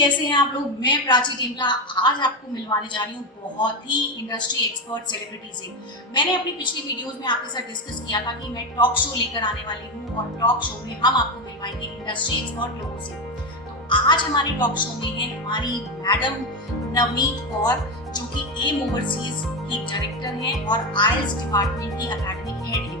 कैसे हैं आप लोग। मैं प्राची टेमला आज आपको मिलवाने जा रही हूँ बहुत ही इंडस्ट्री एक्सपर्ट सेलिब्रिटी से। मैंने अपनी पिछली वीडियोस में आपके साथ डिस्कस किया था कि मैं टॉक शो लेकर आने वाली हूँ और टॉक शो में हम आपको मिलवाएंगे इंडस्ट्री एक्सपर्ट लोगों से। तो आज हमारे टॉक शो में है हमारी मैडम नवनीत कौर, जो कि एम ओवरसीज की डायरेक्टर हैं और आइल्स डिपार्टमेंट की एकेडमिक हेड है।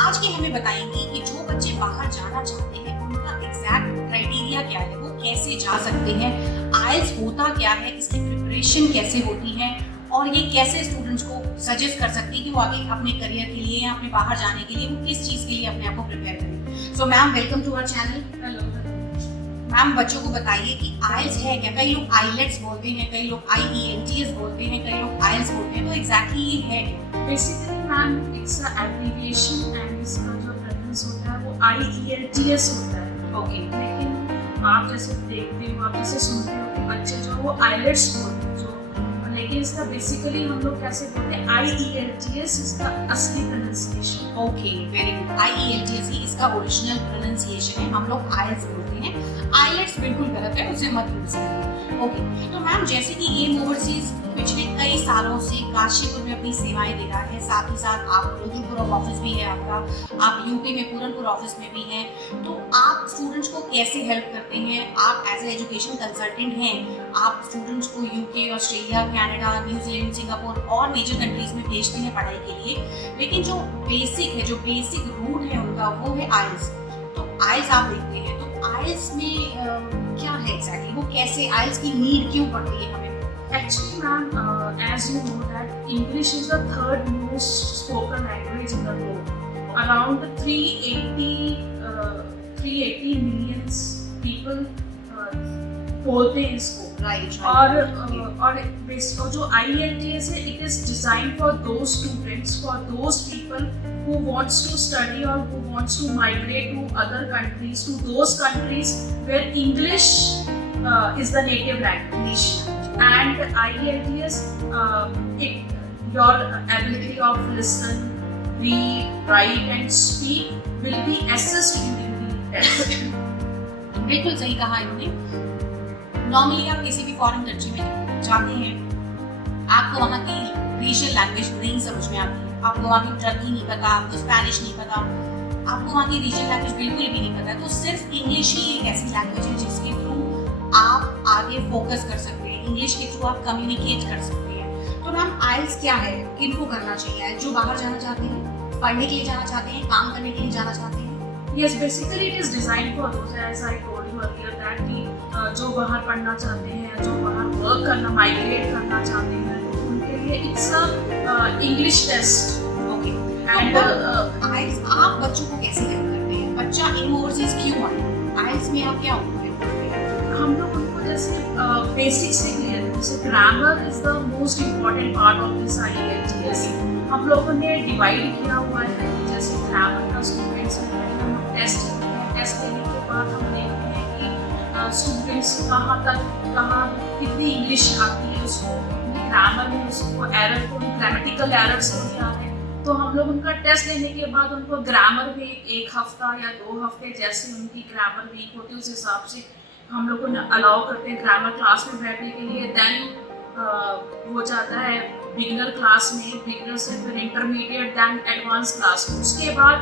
आज के हमें बताएंगी कि जो बच्चे बाहर जाना चाहते हैं उनका एग्जैक्ट क्राइटेरिया क्या है, वो कैसे जा सकते हैं, आइल्स होता क्या है, इसकी प्रिपरेशन कैसे होती है और ये कैसे स्टूडेंट्स को सजेस्ट कर सकते हैं कि वो आगे अपने करियर के लिए या अपने बाहर जाने के लिए वो किस चीज़ के लिए अपने आप को प्रिपेयर करें। So ma'am, welcome to our channel. Hello ma'am, बच्चों को बताइए कि आइल्स है क्या। कई लोग आइलेट्स बोलते हैं, कई लोग IELTS बोलते हैं, कई लोग आइल्स बोलते हैं, तो एग्जैक्टली ये है क्या? Basically ma'am it's a abbreviation and इसका जो प्रेफरेंस होता है वो IELTS होता है। ओके, लेकिन आप जैसे देखते हो, आप जैसे सुनते हो कि बच्चे जो वो आइलेट्स बोलते हैं, जो लेकिन इसका बेसिकली हम लोग कैसे बोलते हैं IELTS इसका असली pronunciation. Okay, very good. IELTS ही इसका ओरिजिनल प्रोनाउंसिएशन है, हम लोग आइल्स बोलते हैं। आइलेट्स बिल्कुल गलत है, उसे मत यूज करिए। ओके, तो मैम जैसे कि एम ओवरसीज पिछले कई सालों से काशीपुर में अपनी सेवाएं दे रहा है, साथ ही साथ आप रुद्रपुर ऑफिस भी है आपका, आप यूपी में पूरनपुर ऑफिस में भी हैं, तो आप स्टूडेंट्स को कैसे हेल्प करते हैं? आप एज ए एजुकेशन कंसल्टेंट हैं, आप स्टूडेंट्स को UK, Australia, Canada, New Zealand, Singapore और मेजर कंट्रीज में भेजते हैं पढ़ाई के लिए, लेकिन जो बेसिक रूट है उनका वो है आइल्स। तो आइल्स आप देखते हैं, तो आइल्स में क्या है एग्जैक्टली, वो कैसे, आइल्स की नीड क्यों पड़ती है हमें? Actually, ma'am, as you know that English is the third most spoken language in the world. Around 380 million people बोलते हैं इसको। राइट। और जो IELTS है, it is designed for those students, for those people who wants to study or who wants to migrate to other countries, to those countries where English is the native language. And IELTS, your ability of listen, read, write and speak will be assessed during the test. बिल्कुल सही कहा इन्होंने। Normally आप किसी भी foreign country में जाते हैं, आपको वहाँ की रीजनल लैंग्वेज नहीं समझ में आती है, आपको वहाँ की टर्की नहीं पता, आपको स्पेनिश नहीं पता, आपको वहाँ की रीजनल लैंग्वेज बिल्कुल भी नहीं पता, तो सिर्फ इंग्लिश ही एक ऐसी लैंग्वेज है जिसके थ्रू आप आगे फोकस कर सकते हैं, इंग्लिश के थ्रू आप कम्युनिकेट कर सकते हैं। तो मैम आइल्स क्या है, किनको करना चाहिए? जो बाहर जाना चाहते हैं, पढ़ने के लिए जाना चाहते हैं, काम करने के लिए जाना चाहते हैं? Yes, basically it is designed for those, as I told you earlier, that कि जो बाहर पढ़ना चाहते हैं, जो बाहर वर्क करना, माइग्रेट करना चाहते हैं, तो उनके लिए it's a English test. Okay, and आइल्स आप बच्चों को कैसे हेल्प करते हैं? बच्चा एम ओवरसीज क्यों आए, आइल्स में आप क्या हेल्प करते हैं? हम लोग उनको जैसे बेसिक से क्लियर, जैसे grammar is the most important part of this IELTS। हम लोगों ने डिवाइड किया हुआ है, जैसे ग्रामर का स्टूडेंट्स हम टेस्ट लेने के बाद हम देखते हैं कि स्टूडेंट्स कहाँ कितनी इंग्लिश आती है उसको, ग्रामर में उसको ग्रामेटिकल एरर्स हो जा रहे हैं, तो हम लोग उनका टेस्ट लेने के बाद उनको ग्रामर में 1 हफ्ता या 2 हफ्ते जैसे उनकी ग्रामर वीक होती है उस हिसाब से हम लोग उन्हें अलाउ करते हैं ग्रामर क्लास में बैठने के लिए। देन हो जाता है बिगिनर क्लास में, बिगिनर से फिर इंटरमीडिएट, देन एडवांस क्लास में, उसके बाद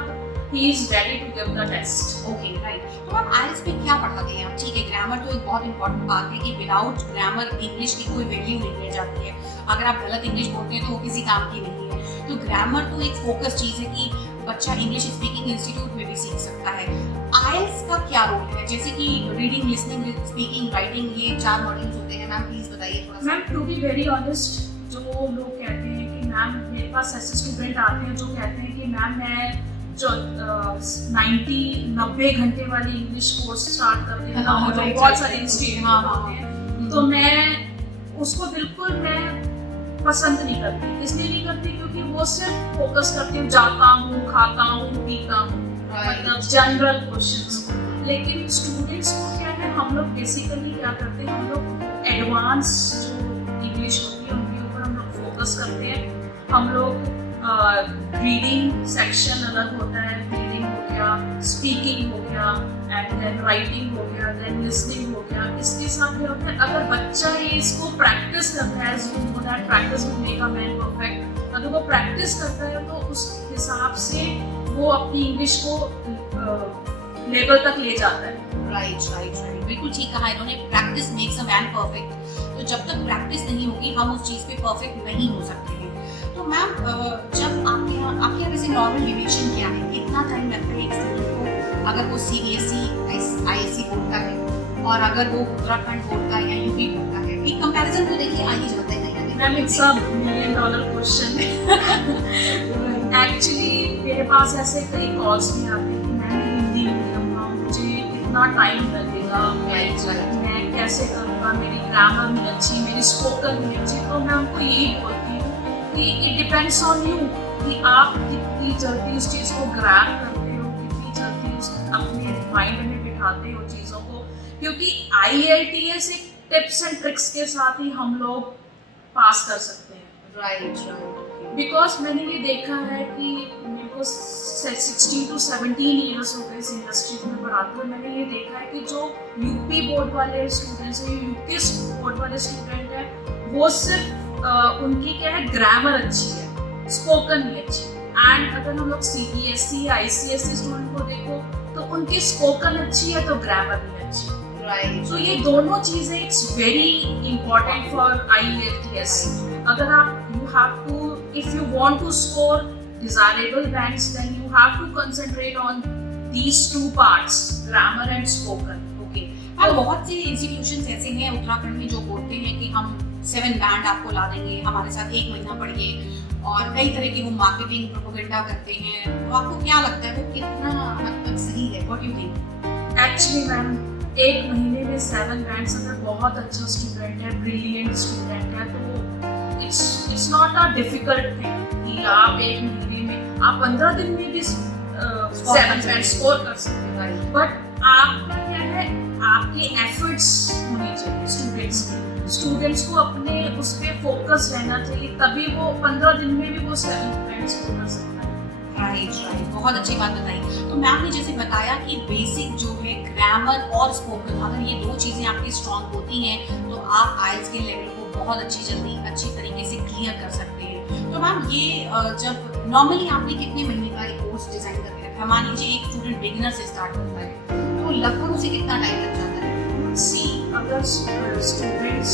he is ready to give the test. Okay, right. तो मैम आइल्स में क्या पढ़ाते हैं आप? ठीक है, ग्रामर तो एक बहुत इंपॉर्टेंट बात है कि विदाउट ग्रामर इंग्लिश की कोई वैल्यू नहीं रह जाती है। अगर आप गलत इंग्लिश बोलते हैं तो वो किसी काम की नहीं है। तो ग्रामर तो एक फोकस चीज़ है कि बच्चा इंग्लिश स्पीकिंग इंस्टीट्यूट में भी सीख सकता है। आइल्स का क्या रोल है? जैसे कि रीडिंग, लिसनिंग, स्पीकिंग, राइटिंग, ये 4 मॉड्यूल्स होते हैं। मैम प्लीज बताइए थोड़ा सा। Ma'am to be very honest, जो लोग कहते हैं कि मैम मेरे पास ऐसे स्टूडेंट आते हैं जो कहते हैं कि मैम मैं जो 90 घंटे वाली इंग्लिश कोर्स स्टार्ट कर देना, बहुत सारे इंस्टीट्यूट होते हैं, तो मैं उसको बिल्कुल मैं पसंद नहीं करती। इसलिए नहीं करती क्योंकि वो सिर्फ फोकस करती हूँ, जाता हूँ, खाता हूँ, पीता हूँ, मतलब जनरल क्वेश्चंस। लेकिन स्टूडेंट्स को क्या है, हम लोग बेसिकली क्या करते हैं, हम लोग एडवांस जो इंग्लिश होती है उनके ऊपर हम लोग फोकस करते हैं। हम लोग रीडिंग सेक्शन अलग होता है, रीडिंग गया, स्पीकिंग हो गया, एंड देन राइटिंग हो गया, देन लिसनिंग हो गया। इसके साथ क्या होता है, अगर बच्चा ये इसको प्रैक्टिस करता है, as you know that practice will make a man perfect, अगर वो प्रैक्टिस करता है तो उस हिसाब से वो अपनी इंग्लिश को लेवल तक ले जाता है। राइट, बिल्कुल ठीक कहा इन्होंने, practice makes a man perfect. तो जब तक प्रैक्टिस नहीं होगी हम उस चीज़ पे परफेक्ट नहीं हो सकते हैं। तो मैम जब आपके यहाँ वैसे नॉर्मल ड्यूरेशन क्या है, कितना टाइम लगता है एक स्टूडेंट को, अगर वो CBSE ISC बोर्ड का है और अगर वो उत्तराखंड बोर्ड का या UP बोर्ड का है, एक कंपैरिजन तो देखिए आ ही जाता है कहीं ना ma'am it's a $1 million question. Actually मेरे पास ऐसे कई कॉल्स भी आते हैं कि मैम हिंदी मीडियम का, मुझे कितना टाइम लगेगा, मैं कैसे करूँगा, मेरी ग्रामर भी अच्छी, मेरी स्पोकन भी अच्छी। तो मैं उनको यही बोलती हूँ कि इट डिपेंड्स ऑन यू कि आप कितनी जल्दी उस चीज़ को ग्रैब करते हो, कितनी जल्दी उस अपने माइंड में बिठाते हो चीज़ों को, क्योंकि IELTS एक टिप्स एंड ट्रिक्स के साथ ही हम लोग पास कर सकते हैं। राइट, बिकॉज मैंने ये देखा है कि मेरे को 16 to 17 ईयर्स हो गए इस इंडस्ट्री में पढ़ाते हुए। मैंने ये देखा है कि जो UP बोर्ड वाले स्टूडेंट्स हैं, UK बोर्ड वाले स्टूडेंट हैं, वो सिर्फ उनकी क्या है, ग्रामर अच्छी है, स्पोकन भी अच्छी है। एंड अगर हम लोग CBSE ICSE स्टूडेंट को देखो तो उनकी स्पोकन अच्छी है तो ग्रामर भी अच्छी है। राइट, तो ये दोनों चीज़ें it's very important for IELTS। अगर आप you have to, if you want to score desirable bands, then you have to concentrate on these two parts, grammar and spoken. Okay. और बहुत से इंस्टीट्यूशंस ऐसे हैं उत्तराखंड में जो बोलते हैं कि हम 7 बैंड आपको ला देंगे, हमारे साथ 1 महीना पढ़िए, और कई तरह की वो मार्केटिंग प्रोपेगेंडा करते हैं। तो आपको क्या लगता है वो कितना हद तक सही है? What do you think? Actually ma'am 1 महीने में 7 बैंड्स अगर बहुत अच्छा स्टूडेंट है, ब्रिलियंट स्टूडेंट है, तो it's not a difficult thing कि आप 1 महीने में, आप 15 दिन में भी 7 बैंड स्कोर कर सकते हैं। बट आपका क्या है, आपके एफर्ट्स होने चाहिए स्टूडेंट्स को अपने उस पर फोकस रहना चाहिए, तभी वो 15 दिन में भी वो 7 बैंड स्कोर कर सकता है। राइट, बहुत अच्छी बात बताई। तो मैम ने जैसे बताया कि बेसिक जो है ग्रामर और स्पोकन, अगर ये 2 चीज़ें आपकी स्ट्रॉन्ग होती हैं तो आप IELTS के लेवल को बहुत अच्छी तरीके से क्लियर कर सकते हैं। तो मैम ये जब नॉर्मली आपने कितने महीने का एक कोर्स डिजाइन करके रखा है? मान लीजिए एक स्टूडेंट बिगिनर से स्टार्ट करता है तो लगभग उसे कितना टाइम लग जाता है? सी अगर स्टूडेंट्स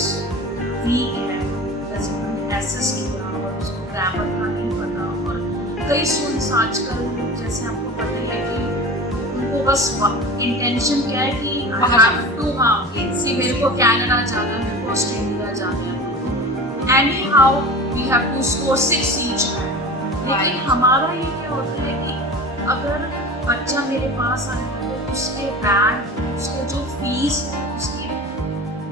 वीक है, जैसे एसएस किया और उसको ग्रामर का नहीं पता, और कई स्टूडेंट्स आजकल जैसे आपको पता है कि उनको बस इंटेंशन क्या है कि आई हैव टू, हाँ सी मेरे को कनाडा जाना है, मेरे को ऑस्ट्रेलिया जाना है, anyhow we have to score 6 each band. लेकिन हमारा ये क्या होता है कि अगर बच्चा मेरे पास आए तो उसके बैंड, उसके जो फीस उसकी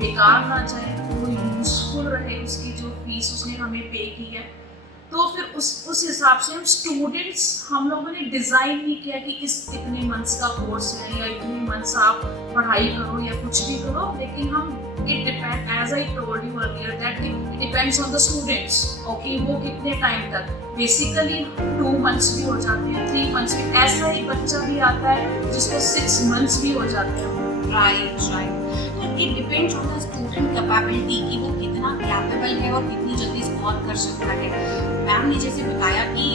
बेकार ना जाए, वो यूजफुल रहे, उसकी जो फीस उसने हमें पे की है। तो फिर उस हिसाब से हम लोगों ने डिज़ाइन नहीं किया कि इतने मंथ्स का कोर्स है या इतने मंथ्स आप पढ़ाई करो या कुछ भी करो, लेकिन हम it depend, as I told you earlier that it depends on the students, okay, वो कितने टाइम तक, बेसिकली 2 मंथ्स भी हो जाते हैं, 3 मंथ्स भी, ऐसा एक बच्चा भी आता है जिसको 6 मंथ्स भी हो जाते हैं। राइट, तो it depends on the student capability कि वो कितना कैपेबल है और कितनी जल्दी स्कोर कर सकता है। मैम ने जैसे बताया कि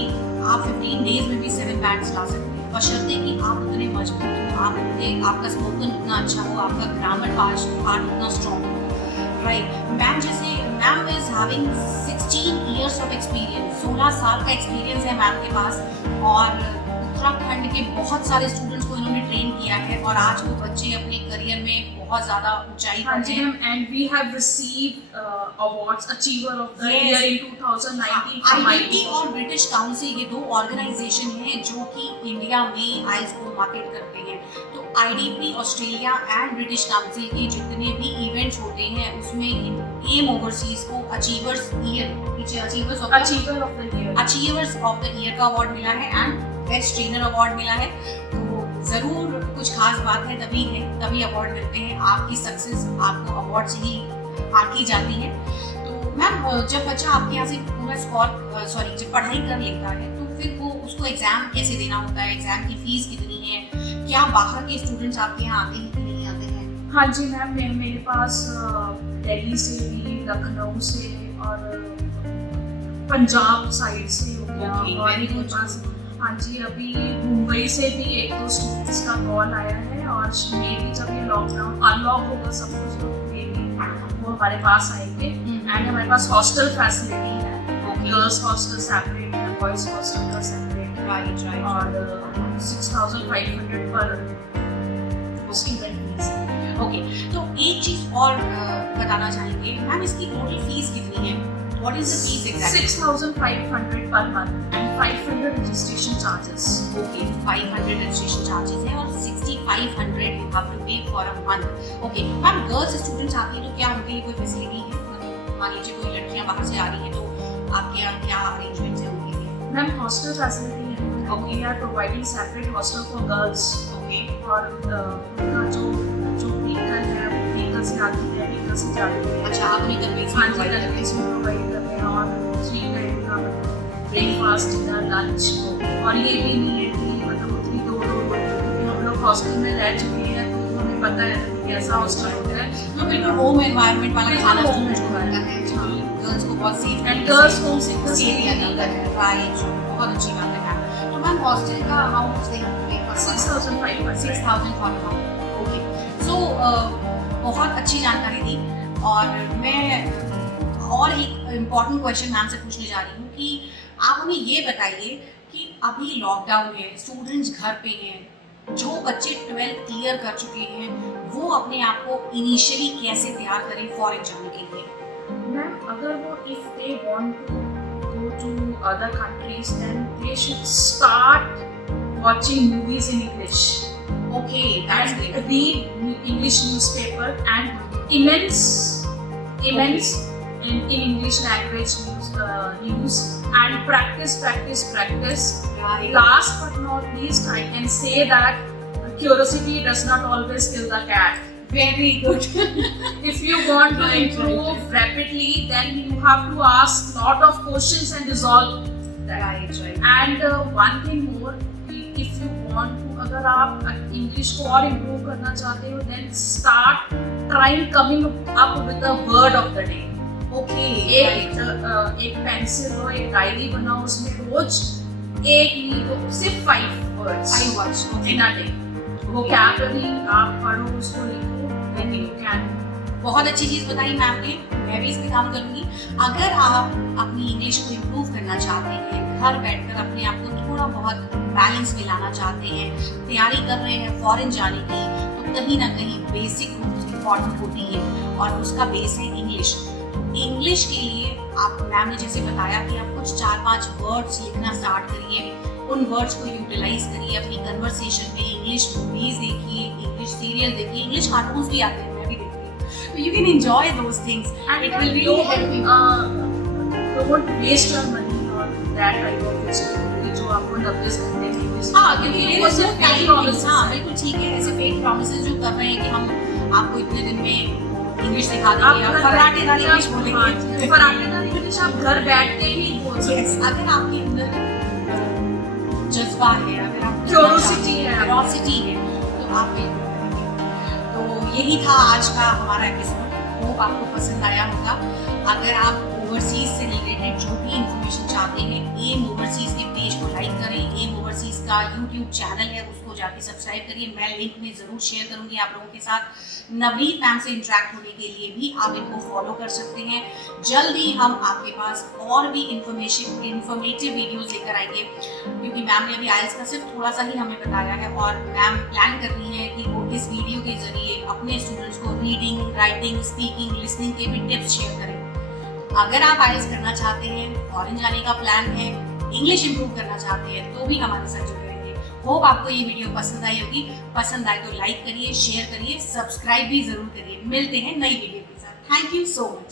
आप 15 डेज में भी 7 बैंड्स ला सकते हैं, बशर्ते कि आप उतने मजबूत हो, आपका स्पोकन उतना अच्छा हो, आपका ग्रामर पार्ट उतना स्ट्रॉन्ग हो। Right, ma'am is having 16 years of experience, 16 साल का एक्सपीरियंस है मैम के पास, और उत्तराखंड के बहुत सारे स्टूडेंट्स को इन्होंने ट्रेन किया है और आज वो बच्चे अपने करियर में बहुत ज़्यादा ऊंचाई पर हैं। And we have received awards, Achiever of the Year in 2019 from IDP और ब्रिटिश काउंसिल, ये 2 ऑर्गेनाइजेशन हैं जो कि इंडिया में IELTS को मार्केट करते हैं। तो IDP Australia and British council के जितने भी इवेंट्स होते हैं उसमें एम ओवरसीज को अचीवर्स ऑफ द ईयर का अवार्ड मिला है एंड बेस्ट ट्रेनर अवार्ड मिला है। तो ज़रूर कुछ खास बात है, तभी अवार्ड मिलते हैं। आपकी सक्सेस आपको अवार्ड से ही आती जाती है। तो मैम जब बच्चा आपके यहाँ से पूरा जब पढ़ाई कर लेता है तो फिर वो उसको एग्जाम कैसे देना होता है, एग्जाम की फीस कितनी है, क्या बाहर के स्टूडेंट्स आपके यहाँ आते हैं कि नहीं आते हैं? हाँ जी मैम, मेरे पास दिल्ली से भी, लखनऊ से और पंजाब साइड से हो गया। Okay, और very मेरे good. पास हाँ जी अभी मुंबई से भी 1-2 स्टूडेंट्स का कॉल आया है, और मे भी जब ये लॉकडाउन अनलॉक होगा सब कुछ तो मे भी वो हमारे पास आएंगे। एंड हमारे पास हॉस्टल फैसिलिटी है, गर्ल्स हॉस्टल सेपरेट है, बॉयज हॉस्टल का सेपरेट है, राइट और 6,500 पर स्टूडेंट फीस है। ओके, तो एक चीज और बताना चाहेंगे मैम, इसकी टोटल फीस कितनी है? What is the fees exactly? 6,500 per month and 500 registration charges. Okay, 500 registration charges है और 6,500 यू हैव टू पे for a month. Okay ma'am, girls students आती हैं तो क्या उनके लिए कोई फैसिलिटी है? मतलब मान लीजिए कोई लड़कियां बाहर से आ रही हैं तो आपके यहाँ क्या अरेंजमेंट्स है उनके लिए? Ma'am, hostel facility है। Okay. We are providing separate hostel for girls. Okay, और उनका जो व्हीकल है वो व्हीकल से आती है, व्हीकल से जाती है। अच्छा, आप उन्हें कन्वेंस हाँ जी, कन्वेंस में प्रोवाइड कर रहे हैं, और 3 टाइम का ब्रेकफास्ट, डिनर, लंच। और ये भी नहीं है कि मतलब उतनी दूर क्योंकि हम लोग हॉस्टल में रह चुके हैं तो हमें पता है कि कैसा हॉस्टल होता है। तो बिल्कुल होम एनवायरनमेंट वाला बिल्कुल खाना home स्टूडेंट्स को मिलता है, गर्ल्स को बहुत सेफ And girls को सेफ दिया जाता है। राइट, बहुत अच्छी बात है मैम। तो मैम हॉस्टल का अमाउंट दे पे 6,500। 6,000 फॉर अ मंथ। ओके, सो बहुत अच्छी जानकारी दी। और मैं और एक इम्पॉर्टेंट क्वेश्चन मैम से पूछने जा रही हूँ कि आप हमें ये बताइए कि अभी लॉकडाउन है, स्टूडेंट्स घर पे हैं, जो बच्चे 12th क्लियर कर चुके हैं वो अपने आप को इनिशियली कैसे तैयार करें फॉरेन जाने के लिए? Ma'am, अगर वो if they want to go to other countries, then they should start watching movies in English. Okay, that's And great. read English newspaper and immense in English language news and practice. Last but not least, I can say that curiosity does not always kill the cat. Very good. If you want to Right, improve rapidly, then you have to ask lot of questions and resolve that. Right, And one thing more, if you want to, अगर आप English को और improve करना चाहते हो, then start trying coming up with the word of the day. Okay, एक pencil हो, एक डायरी बनाओ, उसमें रोज सिर्फ 5 words I watch. in a day. vocabulary आप पढ़ो, उसको लिखो, then you can. बहुत अच्छी चीज बताई मैम ने, मैं भी इस पे काम करूंगी। अगर आप अपनी इंग्लिश को इम्प्रूव करना चाहते हैं, घर बैठकर अपने आप को थोड़ा बहुत बैलेंस में लाना चाहते हैं, तैयारी कर रहे हैं फॉरेन जाने की, तो कहीं ना कहीं बेसिक रूल्स इम्पॉर्टेंट होती है और उसका बेस है इंग्लिश। इंग्लिश के लिए आप मैम ने जैसे बताया कि आप कुछ 4-5 वर्ड्स लिखना स्टार्ट करिए, उन वर्ड्स को यूटिलाइज करिए अपनी कन्वर्सेशन में। इंग्लिश मूवीज देखिए, इंग्लिश सीरियल देखिए, इंग्लिश कार्टून्स भी आते हैं, मैं भी देखती हूँ, तो you can enjoy those things And it will really help you. don't waste your money on that type of history जो आपको 90 घंटे में हाँ, क्योंकि वो वो सिर्फ सिर्फ fake टाइम promises हाँ हैं। बिल्कुल ठीक है, ऐसे फेक प्रोमिसेस जो कर रहे हैं कि हम आपको इतने दिन में इंग्लिश सिखा देंगे, आप फराटेदार इंग्लिश बोलेंगे। फराटेदार इंग्लिश आप घर बैठ के ही बोल सकते Yes, हैं। अगर आपके अंदर जज्बा है, अगर आप Curiosity है, क्यूरोसिटी है, तो आप बिल्कुल करेंगे। तो यही था आज का हमारा एपिसोड, होप आपको पसंद आया होगा। अगर आप ओवरसीज से रिलेटेड जो भी इंफॉर्मेशन चाहते हैं, एम ओवरसीज के पेज को लाइक करें, एम ओवरसीज का यूट्यूब चैनल है उसको जाके सब्सक्राइब करिए, मैं लिंक में ज़रूर शेयर करूँगी आप लोगों के साथ। नवनीत मैम से इंटरेक्ट होने के लिए भी आप इनको फॉलो कर सकते हैं। जल्द ही हम आपके पास और भी इंफॉर्मेटिव वीडियोस लेकर आएंगे, क्योंकि मैम ने अभी आइल्स का सिर्फ थोड़ा सा ही हमें बताया है और मैम प्लान कर रही है कि वो इस वीडियो के जरिए अपने स्टूडेंट्स को रीडिंग, राइटिंग, स्पीकिंग, लिसनिंग के भी टिप्स शेयर करें। अगर आप आइल्स करना चाहते हैं, फॉरेन जाने का प्लान है, इंग्लिश इंप्रूव करना चाहते हैं, तो भी हमारे साथ जुड़े रहेंगे। होप आपको ये वीडियो पसंद आई होगी। पसंद आए तो लाइक करिए, शेयर करिए, सब्सक्राइब भी जरूर करिए। मिलते हैं नई वीडियो के साथ। Thank you so much.